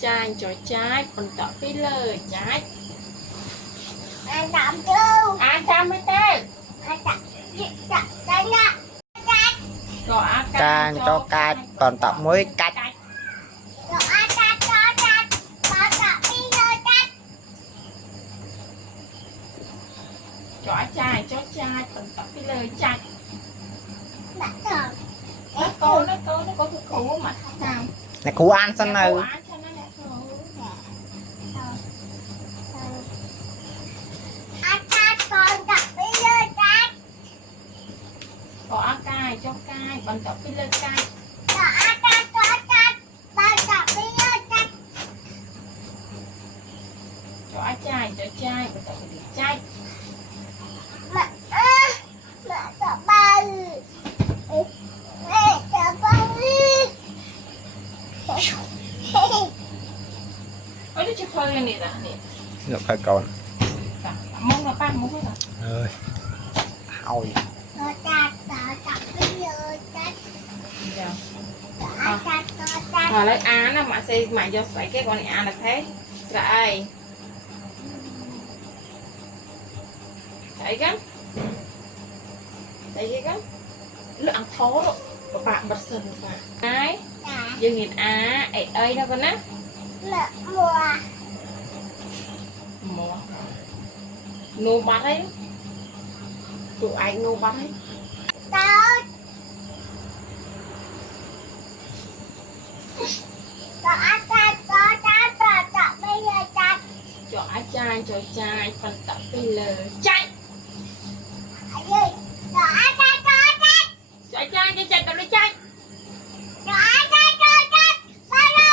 chai cho trái còn tỏ cái lời trái Anh làm chưa? ăn chăm với tê Anh chặt trái nha. có càng cho cạch còn tập muối cạch Rồi anh chặt cho chặt. Bà chặt đi rồi chặt. cho trái còn tỏ cái lời trái Đã rồi. nó có cái khổ mà nào này cú ăn xong nào rồi ăn cho nó đẹp rồi Anh chặt còn chặt đi rồi chặt. có cho cay còn tỏ cái lời cay Rồi anh chặt cho chặt. Bà chặt đi rồi chặt. cho trái còn tỏ cái lời trái Mẹ chặt bà. Mẹ chặt bà. ôi nó chưa khơi lên nè nè được hơi còn mông là ba mông rồi ơi hôi Rồi chặt đi rồi chặt. giờ Rồi anh chặt cho chặt. lấy án là mà xây mà do sấy cái con này ăn là thế rồi thấy gắn nó ăn thố rồi bạn bật sần bạn cái dương nhìn ấy đâu con á Mẹ mùa. mùa nô bắt ấy tụi anh nô bắt ấy Tao. Rồi anh chặt cho chặt. Bà chặt đi rồi chặt. cho trai phần tập đi lờ chạy Rồi anh chặt cho chặt. cho chạy tập đi chạy Rồi anh chặt cho chặt. Bà rồi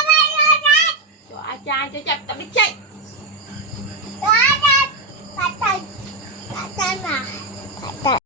chặt. cho chạy tập đi chạy Rồi anh